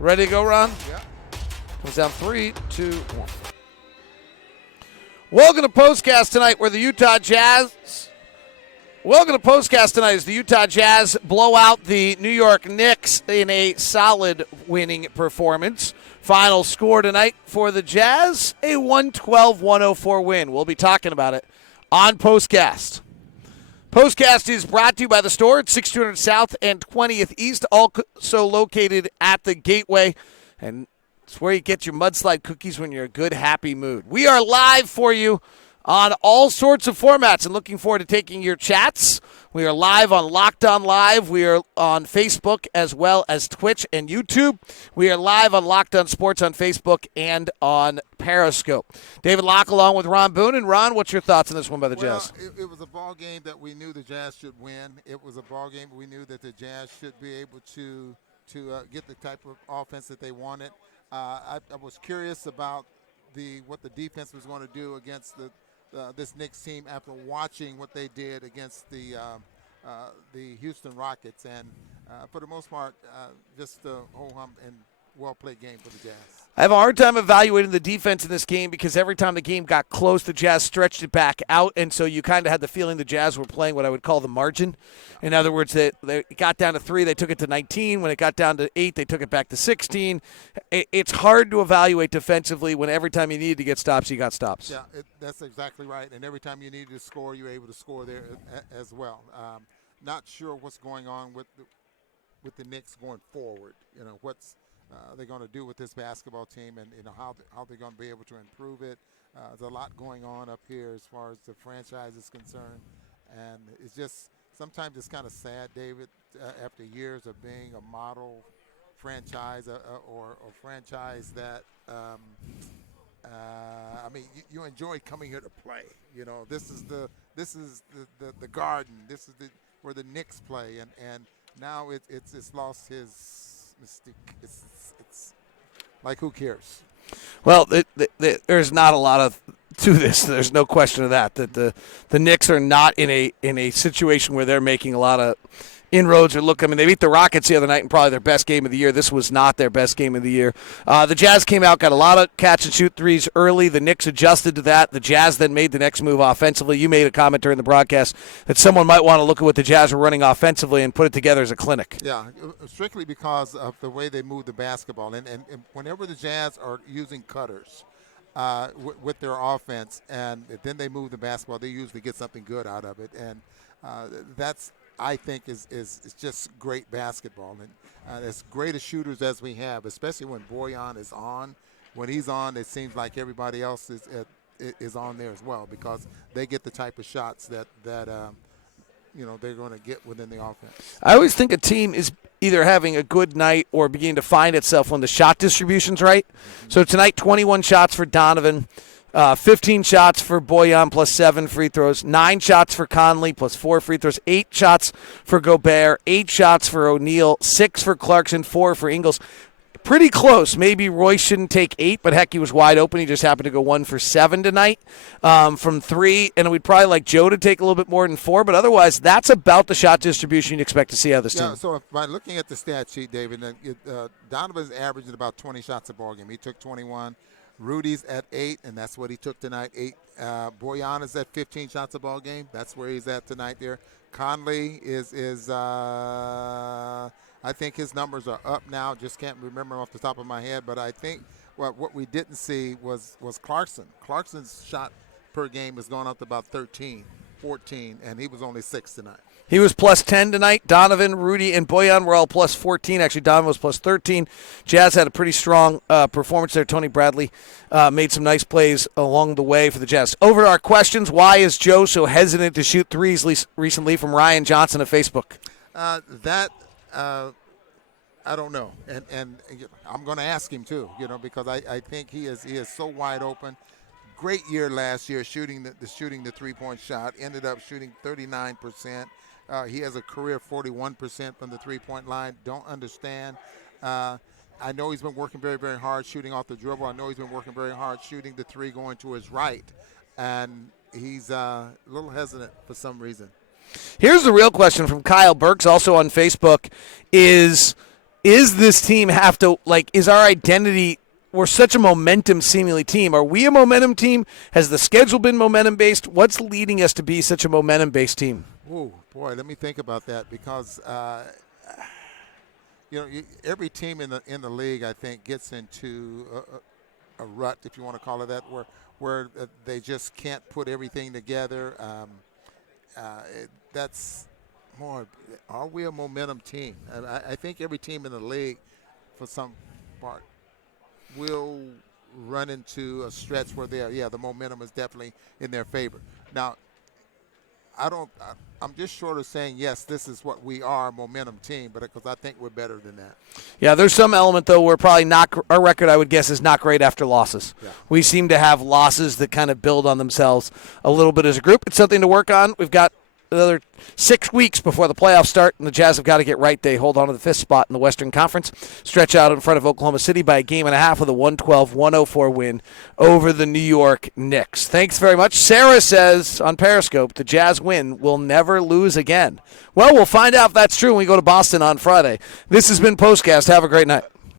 Ready to go, Ron? Yeah. Comes down 3, 2, 1. Welcome to POSTCAST tonight, where the Utah Jazz. Welcome to POSTCAST tonight as the Utah Jazz blow out the New York Knicks in a solid winning performance. Final score tonight for the Jazz, a 112-104 win. We'll be talking about it on POSTCAST. POSTCAST is brought to you by the store at 6200 South and 20th East, also located at the Gateway. And it's where you get your mudslide cookies when you're in a good, happy mood. We are live for you on all sorts of formats and looking forward to taking your chats. We are live on Locked On Live. We are on Facebook as well as Twitch and YouTube. We are live on Locked On Sports on Facebook and on Periscope. David Locke along with Ron Boone. And Ron, what's your thoughts on this one by the Jazz? It was a ball game that we knew the Jazz should win. It was a ball game we knew that the Jazz should be able to get the type of offense that they wanted. I was curious about what the defense was going to do against this Knicks team after watching what they did against the Houston Rockets, and for the most part, just a ho-hum and well-played game for the Jazz. I have a hard time evaluating the defense in this game because every time the game got close, the Jazz stretched it back out, and so you kind of had the feeling the Jazz were playing what I would call the margin. In other words, they got down to 3, they took it to 19. When it got down to 8, they took it back to 16. It's hard to evaluate defensively when every time you needed to get stops, you got stops. Yeah, that's exactly right, and every time you needed to score, you were able to score there as well. Not sure what's going on with the Knicks going forward. You know, what's they're going to do with this basketball team, and you know how they're going to be able to improve it. There's a lot going on up here as far as the franchise is concerned, and it's just sometimes it's kind of sad, David, after years of being a model franchise or franchise that I mean you enjoy coming here to play. You know, this is the Garden. This is where the Knicks play, and now it's lost his mystique. It's like, who cares? Well, there's not a lot to this. There's no question of that. That the Knicks are not in a situation where they're making a lot of inroads or look. I mean, they beat the Rockets the other night in probably their best game of the year. This was not their best game of the year. The Jazz came out, got a lot of catch-and-shoot threes early. The Knicks adjusted to that. The Jazz then made the next move offensively. You made a comment during the broadcast that someone might want to look at what the Jazz were running offensively and put it together as a clinic. Yeah, strictly because of the way they move the basketball. And whenever the Jazz are using cutters with their offense and then they move the basketball, they usually get something good out of it. And that's, I think, is just great basketball. And as great as shooters as we have, especially when Bojan is on, when he's on, it seems like everybody else is on there as well because they get the type of shots that you know they're going to get within the offense. I always think a team is either having a good night or beginning to find itself when the shot distribution's right. Mm-hmm. So tonight, 21 shots for Donovan. 15 shots for Bojan plus 7 free throws, 9 shots for Conley plus 4 free throws, 8 shots for Gobert, 8 shots for O'Neal, 6 for Clarkson, 4 for Ingles. Pretty close. Maybe Royce shouldn't take 8, but heck, he was wide open. He just happened to go 1 for 7 tonight from 3, and we'd probably like Joe to take a little bit more than 4, but otherwise that's about the shot distribution you'd expect to see out of this team. So by looking at the stat sheet, David, Donovan's averaging about 20 shots a ball game. He took 21. Rudy's at 8, and that's what he took tonight. 8. Bojan is at 15 shots a ball game. That's where he's at tonight. There, Conley is I think his numbers are up now. Just can't remember off the top of my head, but I think what we didn't see was Clarkson. Clarkson's shot per game has gone up to about 13, 14, and he was only 6 tonight. He was plus 10 tonight. Donovan, Rudy, and Bojan were all plus 14. Actually, Donovan was plus 13. Jazz had a pretty strong performance there. Tony Bradley made some nice plays along the way for the Jazz. Over to our questions. Why is Joe so hesitant to shoot threes recently from Ryan Johnson of Facebook? I don't know. And I'm going to ask him, too, because I think he is so wide open. Great year last year shooting the three-point shot. Ended up shooting 39%. He has a career 41% from the three-point line. Don't understand. I know he's been working very, very hard shooting off the dribble. I know he's been working very hard shooting the three going to his right. And he's a little hesitant for some reason. Here's the real question from Kyle Burks, also on Facebook, is is this team have to, like, is our identity, we're such a momentum seemingly team. Are we a momentum team? Has the schedule been momentum based? What's leading us to be such a momentum based team? Oh boy, let me think about that because every team in the league, I think, gets into a rut, if you want to call it that, where they just can't put everything together. That's more. Are we a momentum team? I think every team in the league, for some part, will run into a stretch where the momentum is definitely in their favor. Now, I'm just short of saying, yes, this is what we are, a momentum team, but because I think we're better than that. Yeah, there's some element, though, where probably not our record, I would guess, is not great after losses. Yeah. We seem to have losses that kind of build on themselves a little bit as a group. It's something to work on. We've got another 6 weeks before the playoffs start, and the Jazz have got to get right. They hold on to the 5th spot in the Western Conference, stretch out in front of Oklahoma City by a game and a half with a 112-104 win over the New York Knicks. Thanks very much. Sarah says on Periscope, the Jazz win, will never lose again. Well, we'll find out if that's true when we go to Boston on Friday. This has been Postcast. Have a great night.